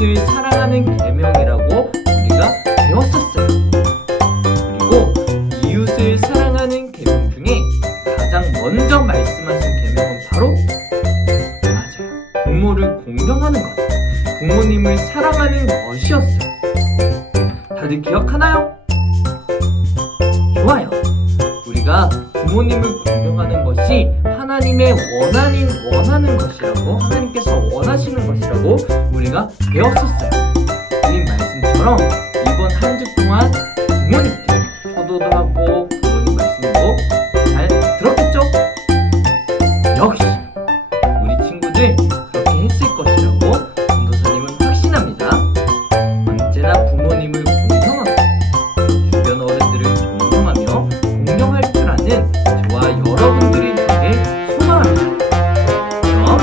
이웃을 사랑하는 계명이라고 우리가 배웠었어요. 그리고 이웃을 사랑하는 계명 중에 가장 먼저 말씀하신 계명은 바로 맞아요. 부모를 공경하는 것, 부모님을 사랑하는 것이었어요. 다들 기억하나요? 좋아요. 우리가 부모님을 공경하는 것이 하나님의 원하는 것이라고, 하나님께서 원하시는 것이라고 우리가 배웠었어요. 이 말씀처럼 이번 한 주 동안 부모님들 효도도 하고 부모님 말씀도 잘 들었겠죠? 역시 우리 친구들 그렇게 했을 것이라고 전도사님은 확신합니다. 언제나 부모님을 공경하고 주변 어른들을 존경하며 공경할 줄 아는 저와 여러분들이 되길 소망합니다. 그럼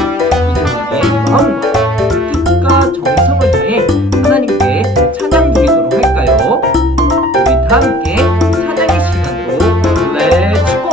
이제 우리의 마음과 뜻과 정성을 다해 하나님께 찬양 드리도록 할까요? 우리 다 함께 찬양의 시간으로 렛츠고!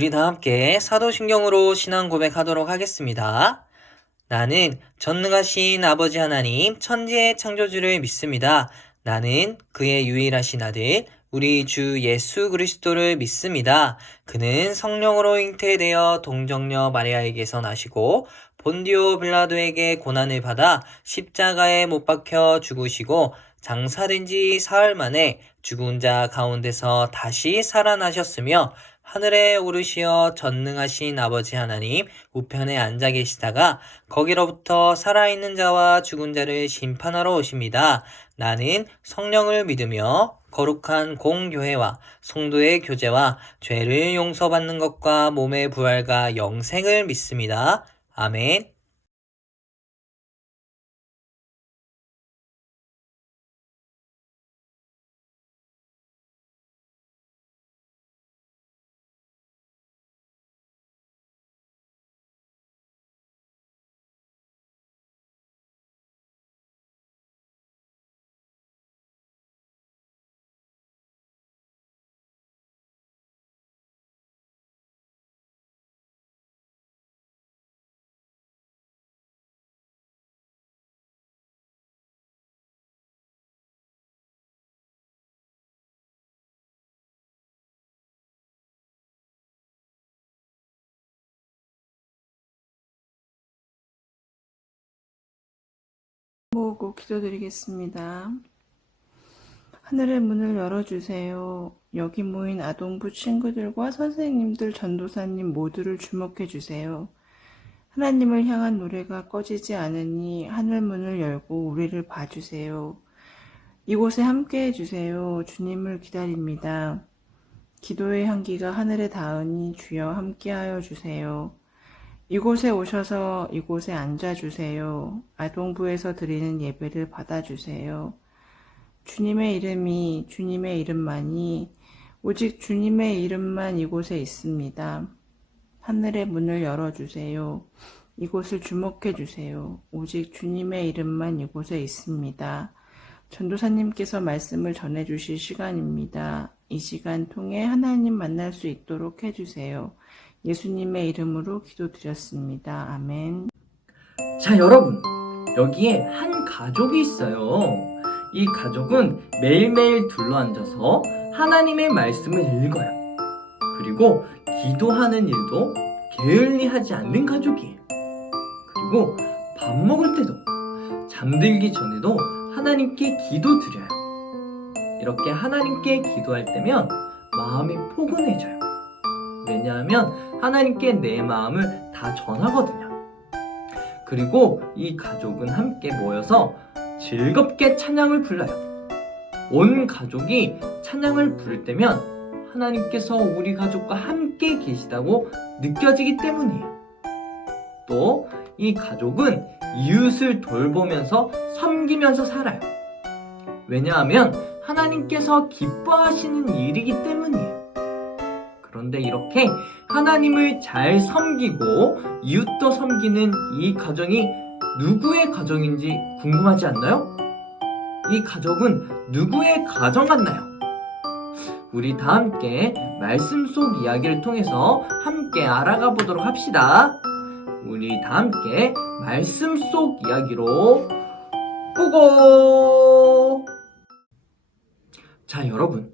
우리 다 함께 사도신경으로 신앙 고백하도록 하겠습니다. 나는 전능하신 아버지 하나님 천지의 창조주를 믿습니다. 나는 그의 유일하신 아들 우리 주 예수 그리스도를 믿습니다. 그는 성령으로 잉태되어 동정녀 마리아에게서 나시고 본디오 빌라도에게 고난을 받아 십자가에 못 박혀 죽으시고 장사된 지 사흘 만에 죽은 자 가운데서 다시 살아나셨으며 하늘에 오르시어 전능하신 아버지 하나님 우편에 앉아 계시다가 거기로부터 살아있는 자와 죽은 자를 심판하러 오십니다. 나는 성령을 믿으며 거룩한 공교회와 성도의 교제와 죄를 용서받는 것과 몸의 부활과 영생을 믿습니다. 아멘. 모으고 기도드리겠습니다. 하늘의 문을 열어주세요. 여기 모인 아동부 친구들과 선생님들, 전도사님 모두를 주목해주세요. 하나님을 향한 노래가 꺼지지 않으니 하늘 문을 열고 우리를 봐주세요. 이곳에 함께 해주세요. 주님을 기다립니다. 기도의 향기가 하늘에 닿으니 주여 함께하여 주세요. 이곳에 오셔서 이곳에 앉아주세요. 아동부에서 드리는 예배를 받아주세요. 주님의 이름이, 주님의 이름만이, 오직 주님의 이름만 이곳에 있습니다. 하늘의 문을 열어주세요. 이곳을 주목해주세요. 오직 주님의 이름만 이곳에 있습니다. 전도사님께서 말씀을 전해주실 시간입니다. 이 시간 통해 하나님 만날 수 있도록 해주세요. 예수님의 이름으로 기도드렸습니다. 아멘. 자, 여러분, 여기에 한 가족이 있어요. 이 가족은 매일매일 둘러앉아서 하나님의 말씀을 읽어요. 그리고 기도하는 일도 게을리 하지 않는 가족이에요. 그리고 밥 먹을 때도 잠들기 전에도 하나님께 기도드려요. 이렇게 하나님께 기도할 때면 마음이 포근해져요. 왜냐하면 하나님께 내 마음을 다 전하거든요. 그리고 이 가족은 함께 모여서 즐겁게 찬양을 불러요. 온 가족이 찬양을 부를 때면 하나님께서 우리 가족과 함께 계시다고 느껴지기 때문이에요. 또 이 가족은 이웃을 돌보면서 섬기면서 살아요. 왜냐하면 하나님께서 기뻐하시는 일이기 때문이에요. 그런데 이렇게 하나님을 잘 섬기고 이웃도 섬기는 이 가정이 누구의 가정인지 궁금하지 않나요? 이 가족은 누구의 가정 같나요? 우리 다 함께 말씀 속 이야기를 통해서 함께 알아가 보도록 합시다. 우리 다 함께 말씀 속 이야기로 고고! 자, 여러분,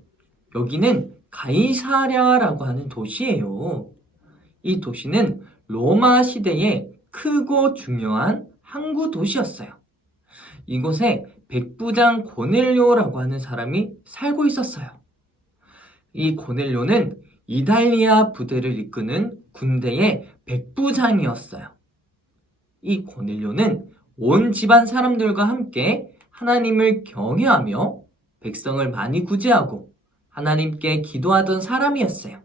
여기는 가이사랴라고 하는 도시예요. 이 도시는 로마 시대의 크고 중요한 항구 도시였어요. 이곳에 백부장 고넬료라고 하는 사람이 살고 있었어요. 이 고넬료는 이달리아 부대를 이끄는 군대의 백부장이었어요. 이 고넬료는 온 집안 사람들과 함께 하나님을 경외하며 백성을 많이 구제하고 하나님께 기도하던 사람이었어요.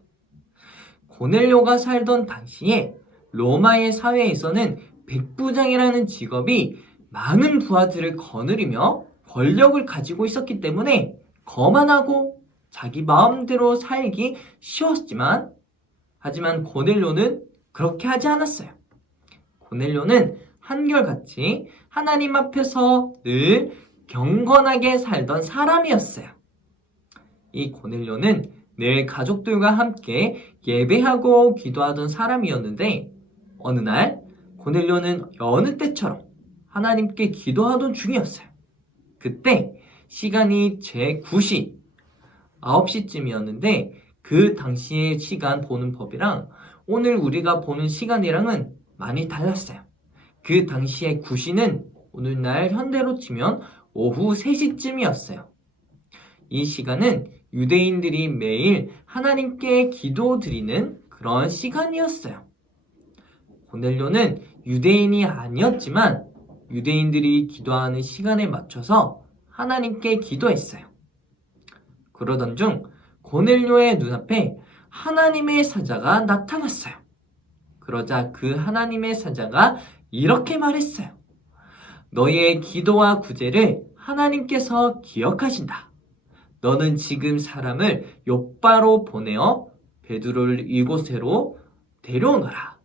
고넬료가 살던 당시에 로마의 사회에서는 백부장이라는 직업이 많은 부하들을 거느리며 권력을 가지고 있었기 때문에 거만하고 자기 마음대로 살기 쉬웠지만 하지만 고넬료는 그렇게 하지 않았어요. 고넬료는 한결같이 하나님 앞에서 늘 경건하게 살던 사람이었어요. 이 고넬료는 늘 가족들과 함께 예배하고 기도하던 사람이었는데 어느 날 고넬료는 여느 때처럼 하나님께 기도하던 중이었어요. 그때 시간이 제 9시, 9시쯤이었는데 그 당시의 시간 보는 법이랑 오늘 우리가 보는 시간이랑은 많이 달랐어요. 그 당시의 9시는 오늘날 현대로 치면 오후 3시쯤이었어요. 이 시간은 유대인들이 매일 하나님께 기도드리는 그런 시간이었어요. 고넬료는 유대인이 아니었지만 유대인들이 기도하는 시간에 맞춰서 하나님께 기도했어요. 그러던 중 고넬료의 눈앞에 하나님의 사자가 나타났어요. 그러자 그 하나님의 사자가 이렇게 말했어요. 너의 기도와 구제를 하나님께서 기억하신다. 너는 지금 사람을 욥바로 보내어 베드로를 이곳으로 데려오너라.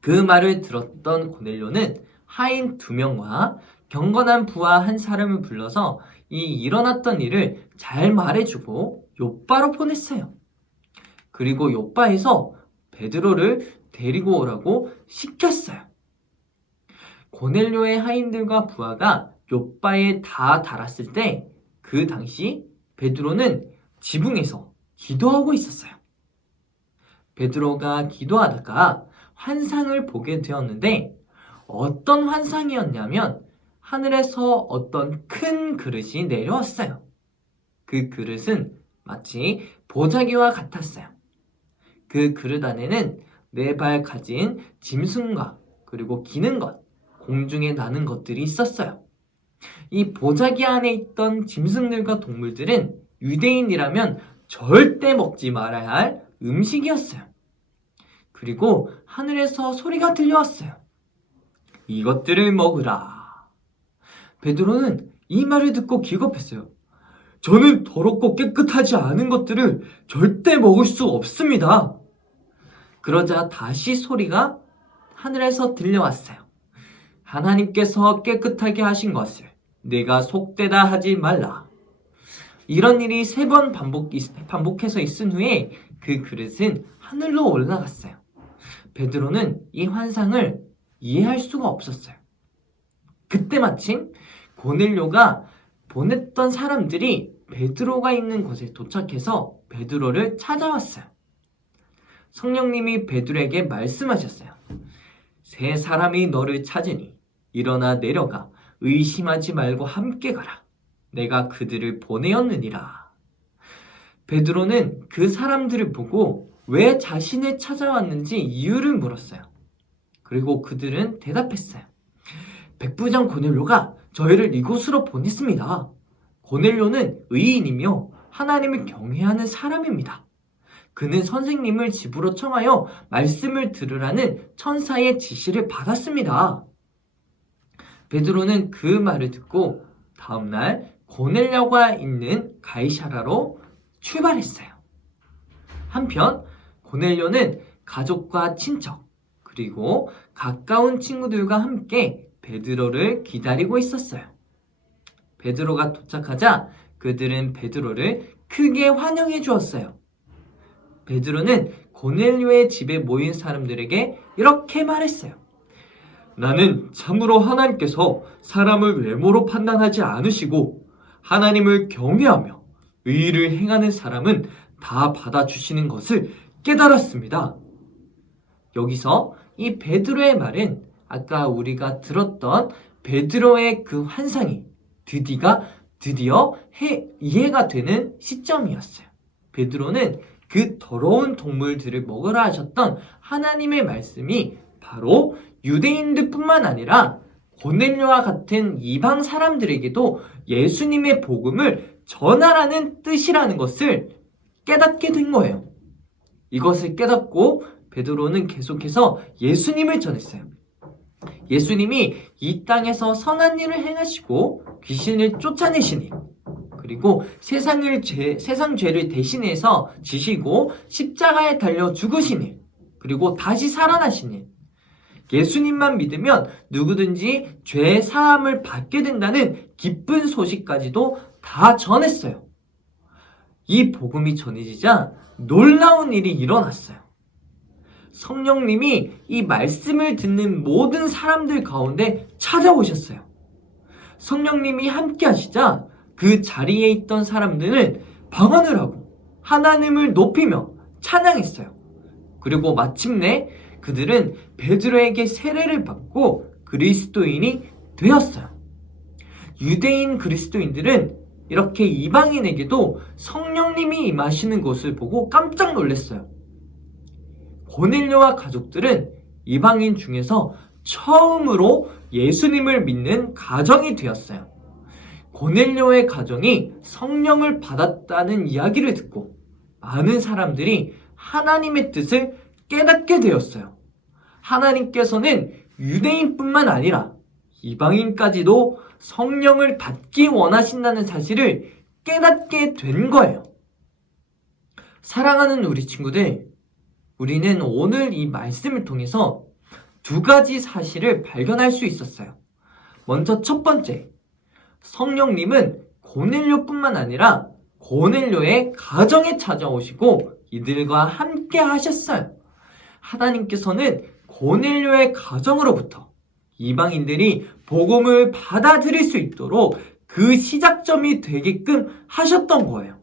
그 말을 들었던 고넬료는 하인 2명과 경건한 부하 한 사람을 불러서 이 일어났던 일을 잘 말해주고 욥바로 보냈어요. 그리고 욥바에서 베드로를 데리고 오라고 시켰어요. 고넬료의 하인들과 부하가 욥바에 다 달았을 때 그 당시 베드로는 지붕에서 기도하고 있었어요. 베드로가 기도하다가 환상을 보게 되었는데 어떤 환상이었냐면 하늘에서 어떤 큰 그릇이 내려왔어요. 그 그릇은 마치 보자기와 같았어요. 그 그릇 안에는 4발 가진 짐승과 그리고 기는 것, 공중에 나는 것들이 있었어요. 이 보자기 안에 있던 짐승들과 동물들은 유대인이라면 절대 먹지 말아야 할 음식이었어요. 그리고 하늘에서 소리가 들려왔어요. 이것들을 먹으라. 베드로는 이 말을 듣고 기겁했어요. 저는 더럽고 깨끗하지 않은 것들을 절대 먹을 수 없습니다. 그러자 다시 소리가 하늘에서 들려왔어요. 하나님께서 깨끗하게 하신 것을 내가 속되다 하지 말라. 이런 일이 3번 반복해서 있은 후에 그 그릇은 하늘로 올라갔어요. 베드로는 이 환상을 이해할 수가 없었어요. 그때 마침 고넬료가 보냈던 사람들이 베드로가 있는 곳에 도착해서 베드로를 찾아왔어요. 성령님이 베드로에게 말씀하셨어요. 3 사람이 너를 찾으니 일어나 내려가 의심하지 말고 함께 가라. 내가 그들을 보내었느니라. 베드로는 그 사람들을 보고 왜 자신을 찾아왔는지 이유를 물었어요. 그리고 그들은 대답했어요. 백부장 고넬료가 저희를 이곳으로 보냈습니다. 고넬료는 의인이며 하나님을 경외하는 사람입니다. 그는 선생님을 집으로 청하여 말씀을 들으라는 천사의 지시를 받았습니다. 베드로는 그 말을 듣고 다음날 고넬료가 있는 가이사랴로 출발했어요. 한편 고넬료는 가족과 친척 그리고 가까운 친구들과 함께 베드로를 기다리고 있었어요. 베드로가 도착하자 그들은 베드로를 크게 환영해 주었어요. 베드로는 고넬료의 집에 모인 사람들에게 이렇게 말했어요. 나는 참으로 하나님께서 사람을 외모로 판단하지 않으시고 하나님을 경외하며 의를 행하는 사람은 다 받아주시는 것을 깨달았습니다. 여기서 이 베드로의 말은 아까 우리가 들었던 베드로의 그 환상이 드디어 이해가 되는 시점이었어요. 베드로는 그 더러운 동물들을 먹으라 하셨던 하나님의 말씀이 바로 유대인들뿐만 아니라 고넬료와 같은 이방 사람들에게도 예수님의 복음을 전하라는 뜻이라는 것을 깨닫게 된 거예요. 이것을 깨닫고 베드로는 계속해서 예수님을 전했어요. 예수님이 이 땅에서 선한 일을 행하시고 귀신을 쫓아내신 일, 그리고 세상 죄를 대신해서 지시고 십자가에 달려 죽으신 일, 그리고 다시 살아나신 일, 예수님만 믿으면 누구든지 죄 사함을 받게 된다는 기쁜 소식까지도 다 전했어요. 이 복음이 전해지자 놀라운 일이 일어났어요. 성령님이 이 말씀을 듣는 모든 사람들 가운데 찾아오셨어요. 성령님이 함께 하시자 그 자리에 있던 사람들은 방언을 하고 하나님을 높이며 찬양했어요. 그리고 마침내 그들은 베드로에게 세례를 받고 그리스도인이 되었어요. 유대인 그리스도인들은 이렇게 이방인에게도 성령님이 임하시는 것을 보고 깜짝 놀랐어요. 고넬료와 가족들은 이방인 중에서 처음으로 예수님을 믿는 가정이 되었어요. 고넬료의 가정이 성령을 받았다는 이야기를 듣고 많은 사람들이 하나님의 뜻을 깨닫게 되었어요. 하나님께서는 유대인뿐만 아니라 이방인까지도 성령을 받기 원하신다는 사실을 깨닫게 된 거예요. 사랑하는 우리 친구들, 우리는 오늘 이 말씀을 통해서 두 가지 사실을 발견할 수 있었어요. 먼저 첫 번째, 성령님은 고넬료뿐만 아니라 고넬료의 가정에 찾아오시고 이들과 함께 하셨어요. 하나님께서는 고넬료의 가정으로부터 이방인들이 복음을 받아들일 수 있도록 그 시작점이 되게끔 하셨던 거예요.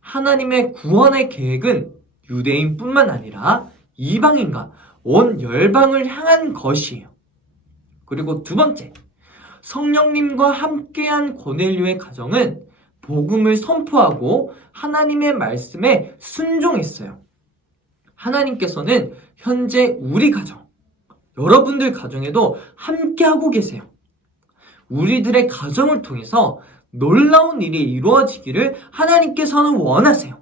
하나님의 구원의 계획은 유대인뿐만 아니라 이방인과 온 열방을 향한 것이에요. 그리고 두 번째, 성령님과 함께한 고넬료의 가정은 복음을 선포하고 하나님의 말씀에 순종했어요. 하나님께서는 현재 우리 가정, 여러분들 가정에도 함께하고 계세요. 우리들의 가정을 통해서 놀라운 일이 이루어지기를 하나님께서는 원하세요.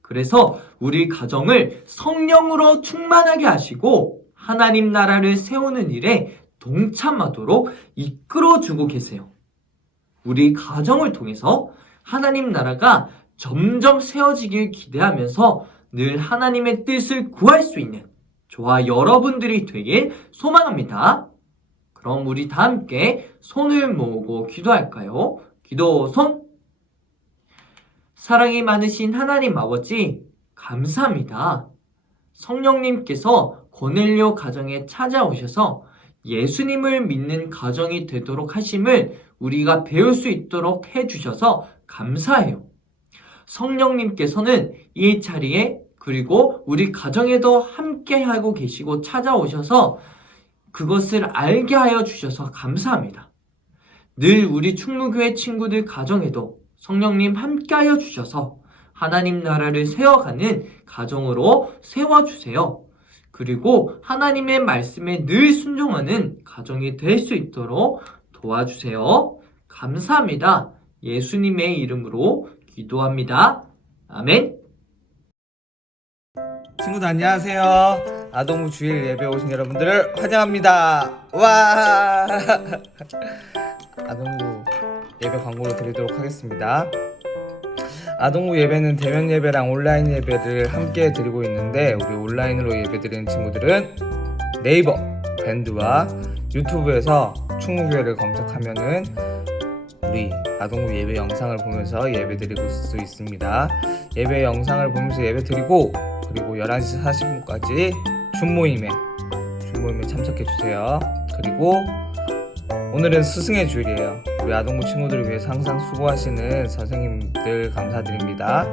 그래서 우리 가정을 성령으로 충만하게 하시고 하나님 나라를 세우는 일에 동참하도록 이끌어주고 계세요. 우리 가정을 통해서 하나님 나라가 점점 세워지길 기대하면서 늘 하나님의 뜻을 구할 수 있는 저와 여러분들이 되길 소망합니다. 그럼 우리 다 함께 손을 모으고 기도할까요? 기도 손! 사랑이 많으신 하나님 아버지, 감사합니다. 성령님께서 고넬료 가정에 찾아오셔서 예수님을 믿는 가정이 되도록 하심을 우리가 배울 수 있도록 해주셔서 감사해요. 성령님께서는 이 자리에 그리고 우리 가정에도 함께하고 계시고 찾아오셔서 그것을 알게 하여 주셔서 감사합니다. 늘 우리 충무교회 친구들 가정에도 성령님 함께하여 주셔서 하나님 나라를 세워가는 가정으로 세워주세요. 그리고 하나님의 말씀에 늘 순종하는 가정이 될 수 있도록 도와주세요. 감사합니다. 예수님의 이름으로 기도합니다. 아멘. 친구들 안녕하세요. 아동부 주일 예배 오신 여러분들을 환영합니다. 와! 아동부 예배 광고를 드리도록 하겠습니다. 아동부 예배는 대면 예배랑 온라인 예배를 함께 드리고 있는데 우리 온라인으로 예배 드리는 친구들은 네이버, 밴드와 유튜브에서 충무교회를 검색하면은 우리 아동부 예배 영상을 보면서 예배 드릴 수 있습니다. 예배 영상을 보면서 예배 드리고 그리고 11시 40분까지 줌 모임에 참석해 주세요. 그리고 오늘은 스승의 주일이에요. 우리 아동부 친구들을 위해서 항상 수고하시는 선생님들 감사드립니다.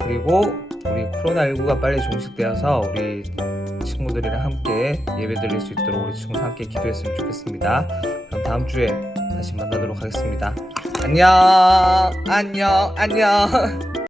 그리고 우리 코로나19가 빨리 종식되어서 우리 친구들이랑 함께 예배 드릴 수 있도록 우리 친구들 함께 기도했으면 좋겠습니다. 그럼 다음 주에 다시 만나도록 하겠습니다. 안녕.